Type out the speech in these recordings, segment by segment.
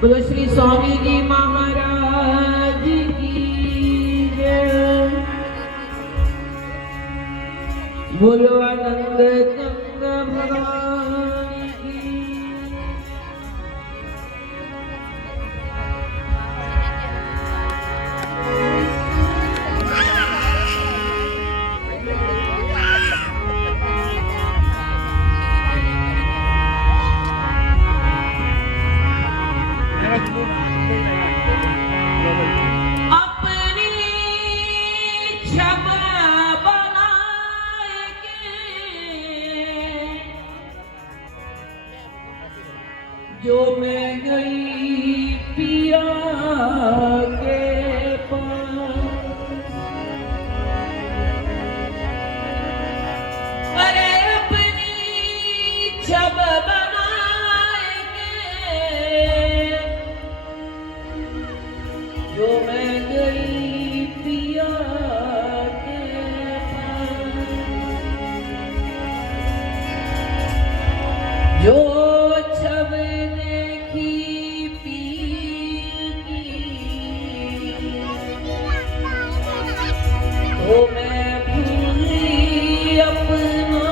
बोलो श्री स्वामी जी महाराज की जय। बोलो आनंद चंद भगवान की। अपनी छवि बनाए के जो मैं गई पिया के पास, अरे अपनी छवि बनाए के जो मैं गई पिया के पास, जो छवि देखी पीर की, तो मैं भूली अपना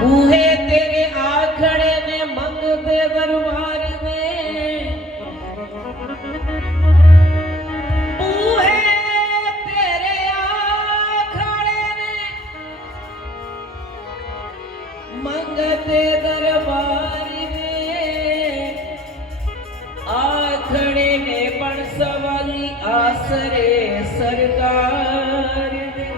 बूहे तेरे आखड़े ने मंगते दरबार में, बूहे तेरे आखड़े ने मंगते दरबार में, आखड़े ने बरसवाली आसरे सरकार ने,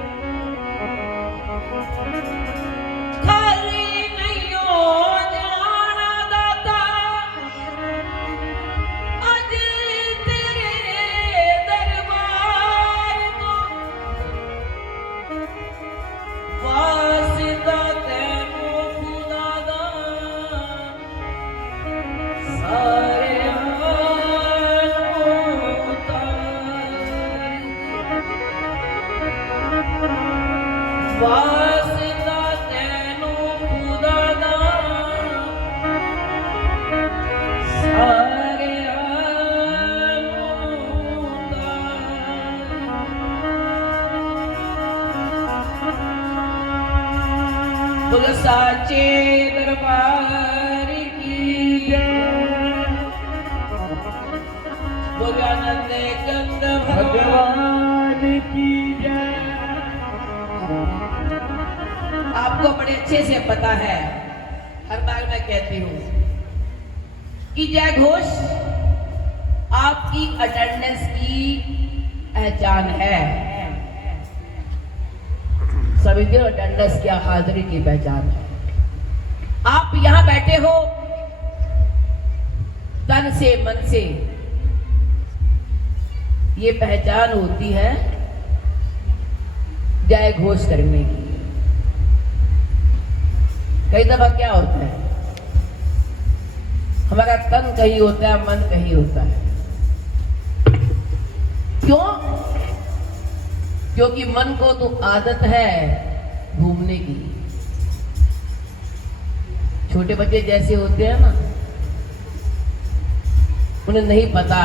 बोलो साचे दरबार की जय। बोलो आनंद चंद भगवान की जय। आपको बड़े अच्छे से पता है, हर बार मैं कहती हूँ कि जय घोष आपकी अटेंडेंस की पहचान है। सभी दिन अटेंडेंस क्या हाजिरी की पहचान है। आप यहां बैठे हो तन से मन से, ये पहचान होती है जय घोष करने की। कई दफा क्या होता है, हमारा तन कहीं होता है, मन कहीं होता है। क्यों? क्योंकि मन को तो आदत है घूमने की। छोटे बच्चे जैसे होते हैं ना, उन्हें नहीं पता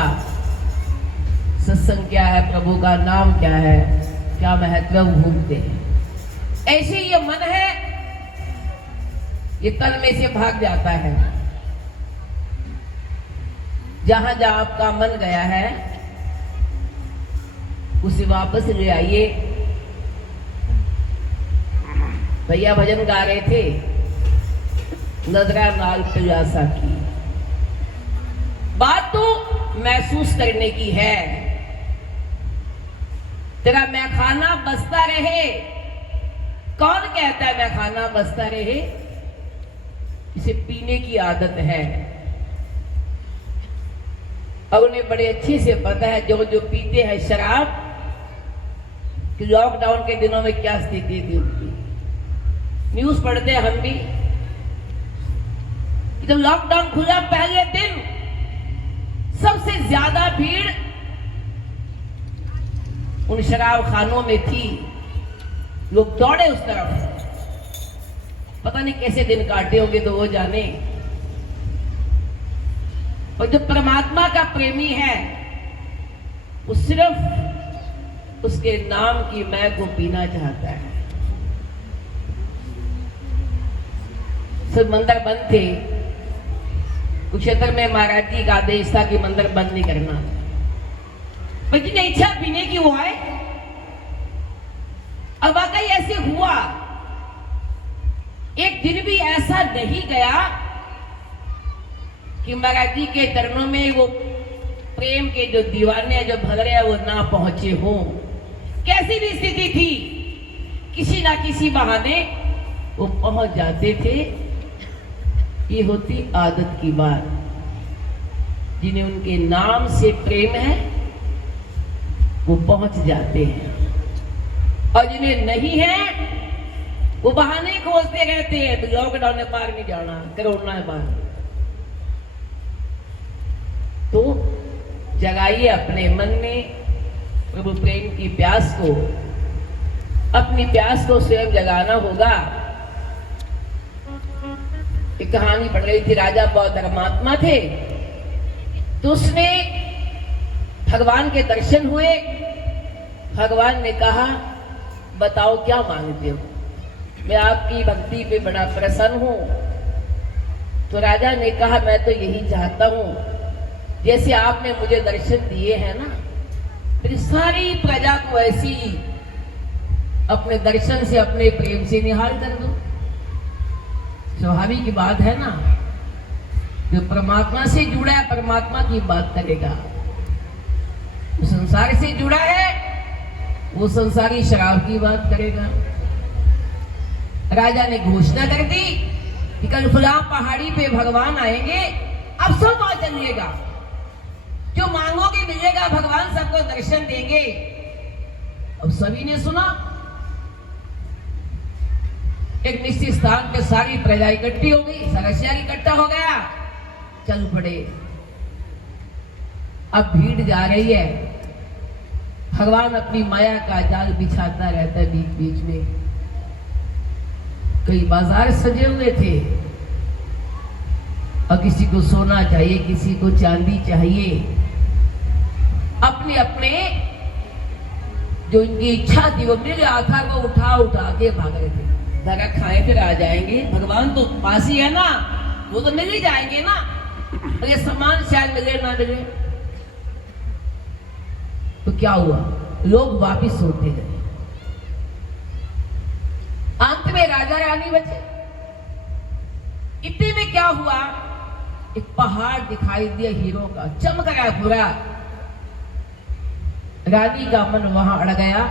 सत्संग क्या है, प्रभु का नाम क्या है, क्या महत्व, घूमते हैं। ऐसे ये मन है ये तन में से भाग जाता है। जहां जहां आपका मन गया है उसे वापस ले आइए। भैया भजन गा रहे थे, नजरा नाल पियासा की। बात तो महसूस करने की है। तेरा मैं खाना बसता रहे, कौन कहता है मैं खाना बसता रहे? इसे पीने की आदत है। और उन्हें बड़े अच्छे से पता है जो जो पीते हैं शराब, कि लॉकडाउन के दिनों में क्या स्थिति थी उनकी। न्यूज पढ़ते हैं हम भी, जब लॉकडाउन खुला पहले दिन सबसे ज्यादा भीड़ उन शराब खानों में थी। लोग दौड़े उस तरफ, पता नहीं कैसे दिन काटे होंगे तो वो जाने। और जो परमात्मा का प्रेमी है वो सिर्फ उसके नाम की मैं को पीना चाहता है। सब मंदिर बंद थे, कुरुक्षेत्र में महाराज जी का आदेश था कि मंदिर बंद नहीं करना। पर जिन्हें इच्छा पीने की वो है। अब वाकई ऐसे हुआ, एक दिन भी ऐसा नहीं गया कि महाराज जी के चरणों में वो प्रेम के जो दीवाने जो भगड़े हैं वो ना पहुंचे हो। कैसी भी स्थिति थी, किसी ना किसी बहाने वो पहुंच जाते थे। ये होती आदत की बात। जिन्हें उनके नाम से प्रेम है वो पहुंच जाते हैं, और जिन्हें नहीं है वो बहाने खोजते रहते हैं। तो लॉकडाउन में बाहर नहीं जाना, कोरोना है बाहर। तो जगाइए अपने मन में प्रभु प्रेम की प्यास को। अपनी प्यास को स्वयं जगाना होगा। एक कहानी पढ़ रही थी, राजा बहुत धर्मात्मा थे, तो उसने भगवान के दर्शन हुए। भगवान ने कहा बताओ क्या मांगते हो, मैं आपकी भक्ति पे बड़ा प्रसन्न हूं। तो राजा ने कहा मैं तो यही चाहता हूं जैसे आपने मुझे दर्शन दिए हैं ना, फिर सारी प्रजा को ऐसी अपने दर्शन से अपने प्रेम से निहाल कर दो। स्वाभाविक की बात है ना, जो परमात्मा से जुड़ा है परमात्मा की बात करेगा। जो संसार से जुड़ा है वो संसारी शराब की बात करेगा। राजा ने घोषणा कर दी कि कल फलां पहाड़ी पे भगवान आएंगे, अब सब आ चलिएगा, जो मांगोगे मिलेगा, भगवान सबको दर्शन देंगे। अब सभी ने सुना। एक निश्चित स्थान पे सारी प्रजा इकट्ठी हो गई, सारा शहर इकट्ठा हो गया, चल पड़े। अब भीड़ जा रही है, भगवान अपनी माया का जाल बिछाता रहता है बीच बीच में। कई बाजार सजे हुए थे, और किसी को सोना चाहिए, किसी को चांदी चाहिए। अपने अपने जो इनकी इच्छा थी वो मिल रहा था, वो उठा उठा के भाग रहे थे। जरा खाए फिर आ जाएंगे, भगवान तो पास ही है ना, वो तो मिल ही जाएंगे ना। अरे सामान शायद मिले ना मिले। तो क्या हुआ, लोग वापिस होते गए। अंत में राजा रानी बचे। इतने में क्या हुआ, एक पहाड़ दिखाई दिया हीरो का, चमक रहा पूरा। रानी का मन वहां अड़ गया,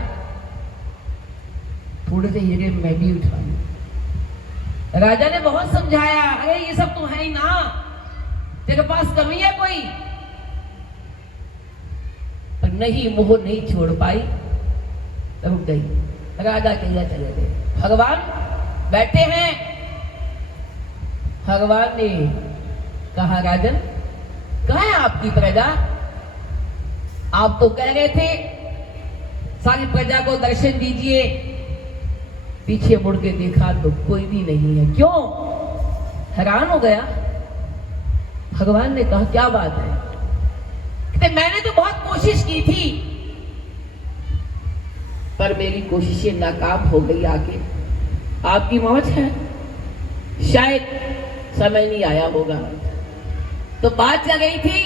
थोड़े से हीरे मैं भी उठा लूं। राजा ने बहुत समझाया, अरे ये सब तो है ही ना, तेरे पास कमी है कोई? पर नहीं, मोह नहीं छोड़ पाई, रुक गई। राजा कहिया चले गए। भगवान बैठे हैं। भगवान ने कहा राजन कहाँ है आपकी प्रजा? आप तो कह रहे थे सारी प्रजा को दर्शन दीजिए। पीछे मुड़ के देखा तो कोई भी नहीं है। क्यों? हैरान हो गया। भगवान ने कहा क्या बात है? कहते मैंने तो बहुत कोशिश की थी, पर मेरी कोशिशें नाकाम हो गई। आके आपकी मौज है, शायद समय नहीं आया होगा। तो बात क्या गई थी?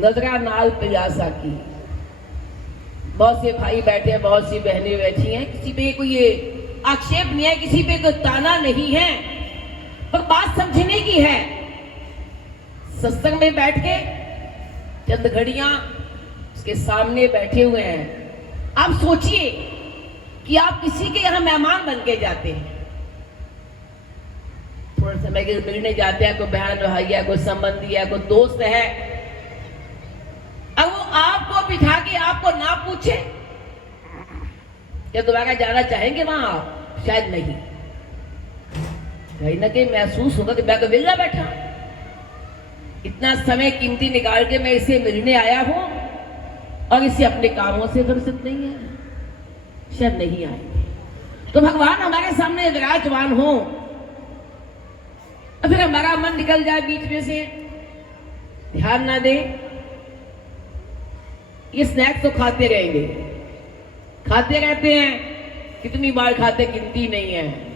नजरा नाल पिलासा की। बहुत से भाई बैठे हैं, बहुत सी बहनें बैठी हैं, किसी पे कोई ये आक्षेप नहीं है, किसी पे कोई ताना नहीं है, पर बात समझने की है। सत्संग में बैठ के चंद घड़ियां उसके सामने बैठे हुए हैं। आप सोचिए कि आप किसी के यहां मेहमान बन के जाते हैं, थोड़े समय के लिए मिलने जाते हैं, कोई बहन भाई है, कोई संबंधी है, कोई दोस्त है। अब वो आपको बिठा के आपको ना पूछे क्या दोबारा जाना चाहेंगे वहां आप? शायद नहीं। कहीं ना कहीं महसूस होगा कि मैं तो मिलना बैठा, इतना समय कीमती निकाल के मैं इसे मिलने आया हूं और इसे अपने कामों से फुर्सत नहीं है, शायद नहीं आएंगे। तो भगवान हमारे सामने विराजमान हो और फिर हमारा मन निकल जाए बीच में से, ध्यान ना दे। ये स्नैक्स तो खाते रहेंगे, खाते रहते हैं, कितनी बार खाते गिनती नहीं है।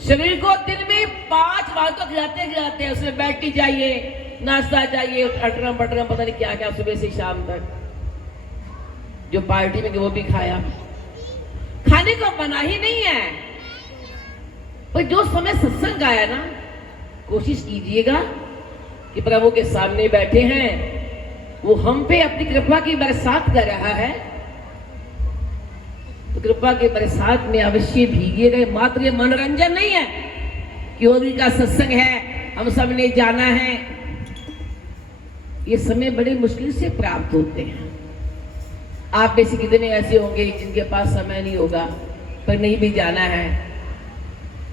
शरीर को दिन में 5 बार तो खिलाते हैं, उसमें बैटरी चाहिए, नाश्ता चाहिए, अटरम पटरम पता नहीं क्या क्या सुबह से शाम तक, जो पार्टी में वो भी खाया। खाने को बना ही नहीं है। पर जो समय सत्संग आया ना, कोशिश कीजिएगा कि प्रभु के सामने बैठे हैं, वो हम पे अपनी कृपा की बरसात कर रहा है, तो कृपा के बरसात में अवश्य भीगिएगा। मात्र ये मनोरंजन नहीं है कि होली का सत्संग है, हम सब ने जाना है। ये समय बड़े मुश्किल से प्राप्त होते हैं। आप में से कितने ऐसे होंगे जिनके पास समय नहीं होगा पर नहीं भी जाना है?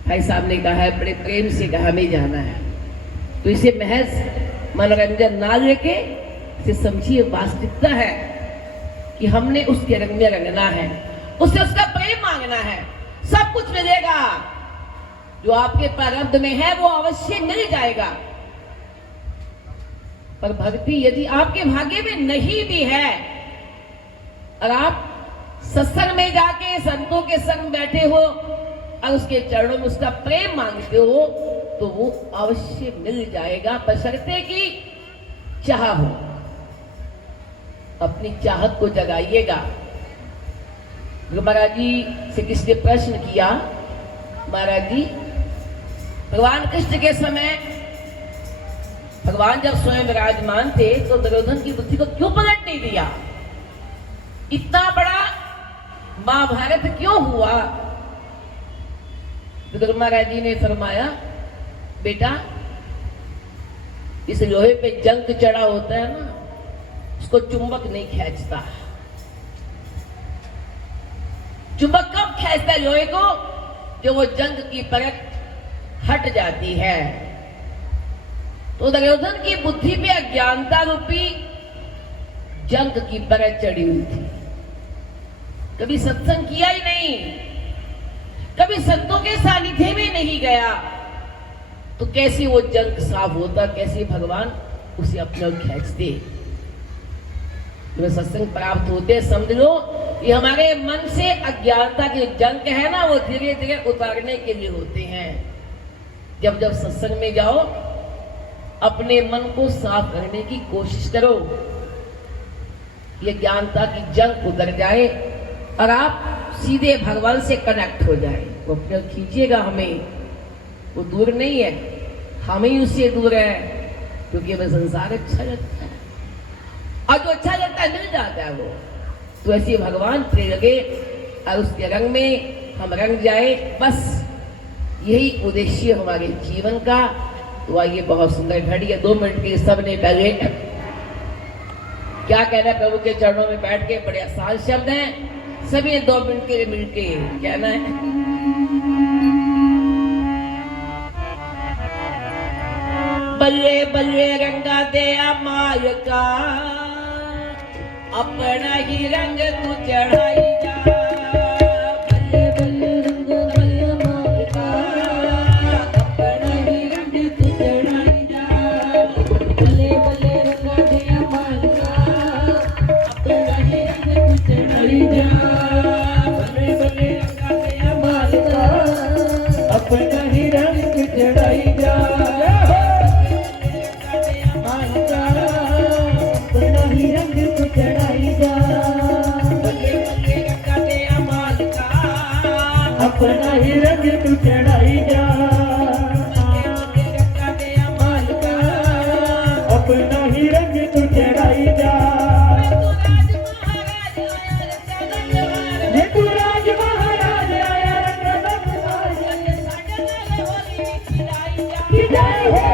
भाई साहब ने कहा है, बड़े प्रेम से कहा हमें जाना है। तो इसे महज मनोरंजन ना लेके इसे समझिए, वास्तविकता है कि हमने उसके रंग में रंगना है, उससे उसका प्रेम मांगना है। सब कुछ मिलेगा जो आपके प्रारब्ध में है, वो अवश्य मिल जाएगा। पर भक्ति यदि आपके भाग्य में नहीं भी है और आप सत्संग में जाके संतों के संग बैठे हो और उसके चरणों में उसका प्रेम मांगते हो, तो वो अवश्य मिल जाएगा, बशर्ते कि चाह हो। अपनी चाहत को जगाइएगा। महाराज जी से किसी ने प्रश्न किया, महाराज जी भगवान कृष्ण के समय भगवान जब स्वयं विराजमान थे तो दुर्योधन की बुद्धि को क्यों पलट नहीं दिया? इतना बड़ा महाभारत क्यों हुआ? तो महाराज जी ने फरमाया, बेटा इस लोहे पे जंग चढ़ा होता है ना, उसको चुंबक नहीं खींचता। चुंबक कब खींचता है लोहे को? जो वो जंग की परत हट जाती है। तो दुर्योधन की बुद्धि पे अज्ञानता रूपी जंग की परत चढ़ी हुई थी। कभी सत्संग किया ही नहीं, कभी संतों के सानिध्य में नहीं गया, तो कैसे वो जंग साफ होता? कैसे भगवान उसे अपने ओर खींचते? तुम्हें सत्संग प्राप्त होते, समझ लो ये हमारे मन से अज्ञानता के जंग है ना, वो धीरे धीरे उतारने के लिए होते हैं। जब जब सत्संग में जाओ, अपने मन को साफ करने की कोशिश करो, ये ज्ञानता की जंग उतर जाए और आप सीधे भगवान से कनेक्ट हो जाए। वो अपने खींचेगा हमें, वो दूर नहीं है, हम ही उससे दूर है, क्योंकि हमें संसार अच्छा लगता है और जो अच्छा लगता है मिल जाता है वो। तो ऐसे भगवान प्रिय लगे और उसके रंग में हम रंग जाए, बस यही उद्देश्य हमारे जीवन का। तो आइए, बहुत सुंदर घड़ी है, 2 मिनट के सबने पहले क्या कहना है प्रभु के चरणों में बैठ के, बड़े आसान शब्द हैं, सभी ने 2 मिनट के लिए मिलके कहना है। बल्ले बल्ले रंगा दया माल का, अपना ही रंग तू चढ़ाई जा। बल्ले बल्ले रंग दया माल का, अपना ही रंग तू चढ़ाई जा। बल्ले बल्ले रंग दया माल का, अपना ही रंग तू चढ़ाई जा। बल्ले बल्ले रंग दया माल का, अपना ही रंग चढ़ाई जा मालिका अपना ही रंग तू चढ़ाई जा अपना ही रंग तू चढ़ाई जा मालिका अपना ही रंग तू चढ़ाई जा ये तू राज महाराज आया रंग की जय हो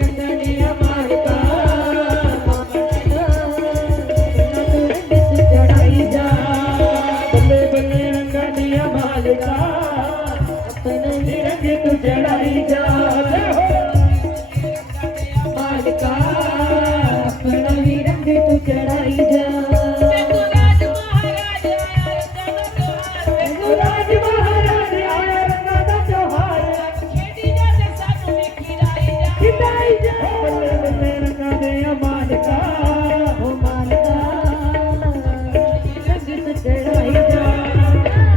रंगनिया मालिका चढ़ाई जा बल्ले बल्ले रंगनिया मालिका अपना ही रंग तू चढ़ाई जा मालिका अपना ही रंग तू चढ़ाई जा राज महाराज आया रंगा दा त्योहार खिदाई जा बल्ले बल्ले रंगा दे मालिका ओ मालिका रंग तू चढ़ाई जा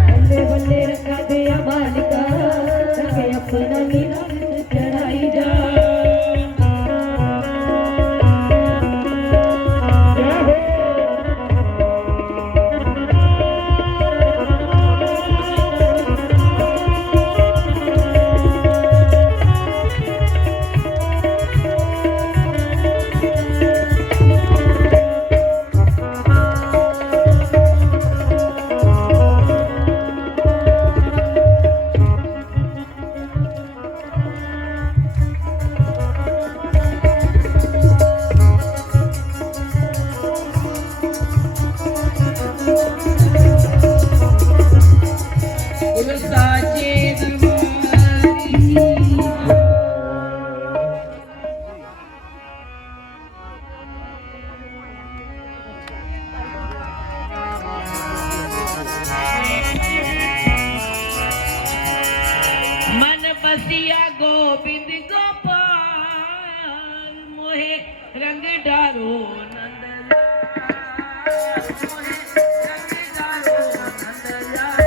बल्ले बल्ले रंगा दे मालिका रंग अपना ही रंग तू चढ़ाई जा मन बसिया गोविंद गोपाल मोहे रंग डारो नंदलाल मोहे रंग डारो नंदलाल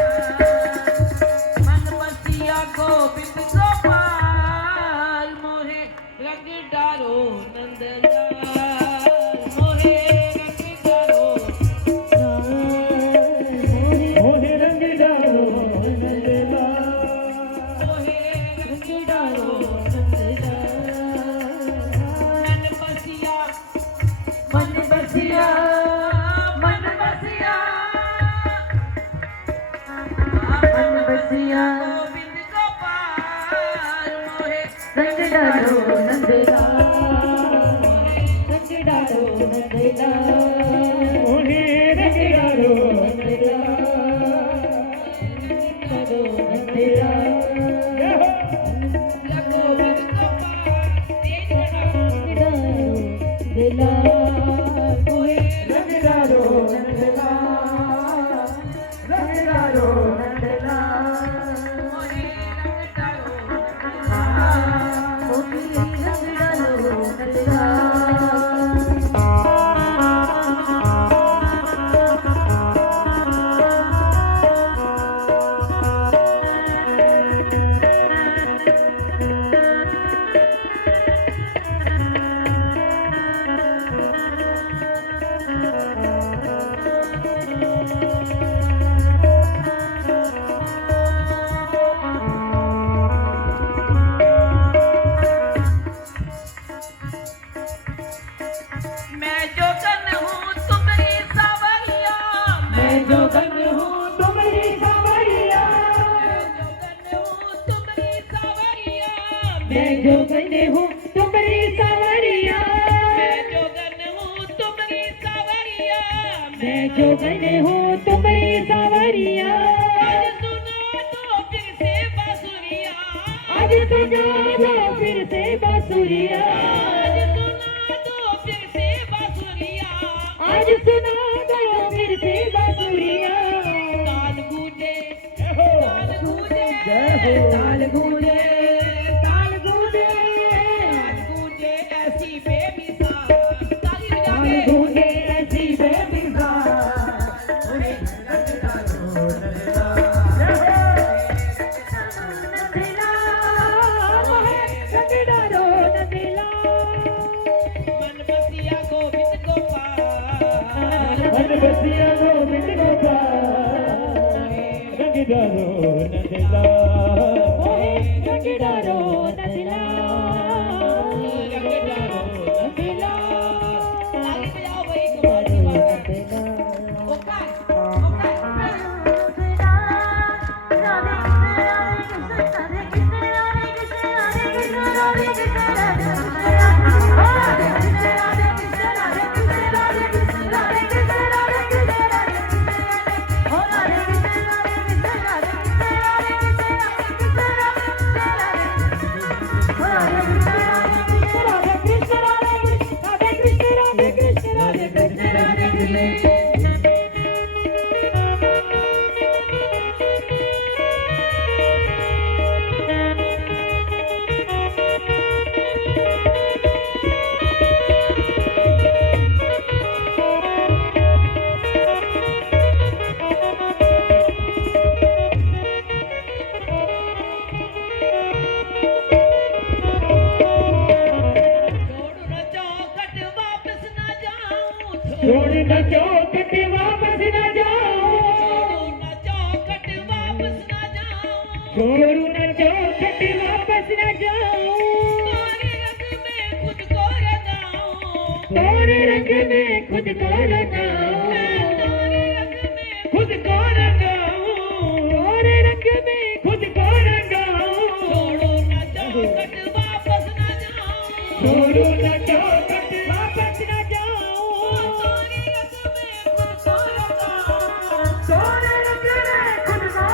मन बसिया गोविंद गोपाल मोहे रंग डारो नंदलाल मोहे रंग डारो मोहे रंग डालो नंदलाल मन बसिया मन बसिया मन बसिया गोविंद गोपाल मोहे रंग डालो नंदलाल रंग डालो नंदलाल मोहे रंग डालो नंदलाल डालो नंदलाल गोविंद गोपाल तेज दिला मोहे रंग डालो नंदलाल रंग डालो नंदलाल मोहे रंग डारो मोहे रंग डालो नंदलाल मैं जोगन हूँ तुम्हारी सावरिया मैं जोगन हूँ तुम्हारी सावरिया मैं जोगन हूँ तुम्हारी सावरिया मैं जोगन हूँ तुम्हारी सावरिया मैं जोगन हूँ तुम्हारी सावरिया आज सुना दो फिर से बांसुरिया आज सुना दो फिर से बांसुरिया आज सुना दो फिर से बांसुरिया ताल गूंजे ताल गूंजे ताल गूंजे ताल गूंजे ताल गूंजे ऐसी बेमिसाल ताली ताल बजावे गूंजे ऐसी बेमिसाल ओए रंग डारो नंदला ताली बजाओ भाई कमाल की बात है ओके छोड़ न चौखट वापस न जाओ छोड़ू न चौखट वापस न जाओ तोरे रंग में खुद को लगाओ खुद को लगाओ तोरे रंग में खुद को लगाओ छोड़ू न चौखट वापस न जाओ तोरे रंग में खुद को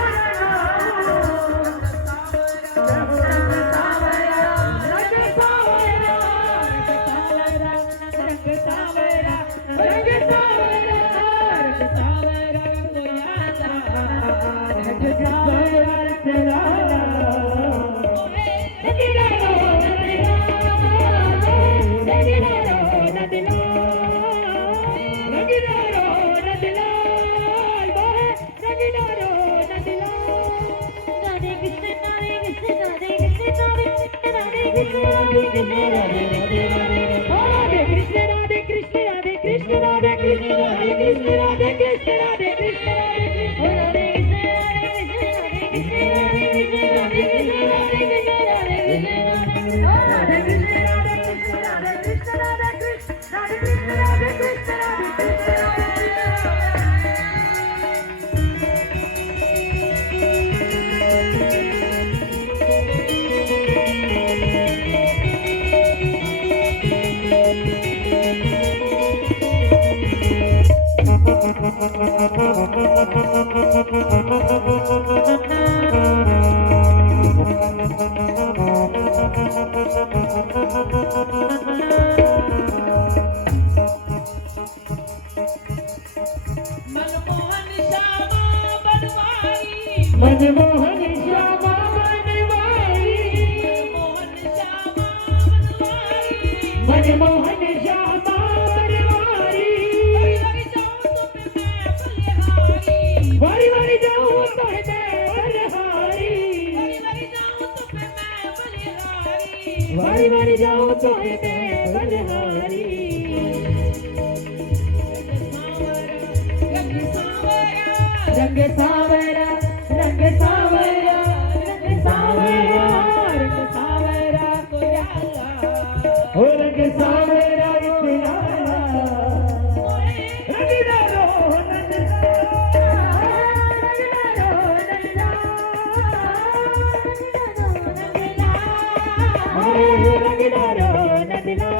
मनमोहन श्यामा बनवारी मनमोहन श्यामा बनवारी वारी वारी जाऊं तो है बलहारी वारी वारी जाऊं तो है बलहारी रंग सावरा रंग सावरा रंग सावरा रंग सावरा कोयाला हो रंग सावरा कोयाला रंग डारो नंदला रंग डारो नंदला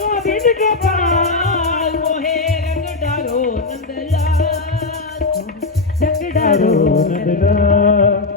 गोविंद गोपाल मोहे रंग डारो नंदलाल रंग डारो नंदलाल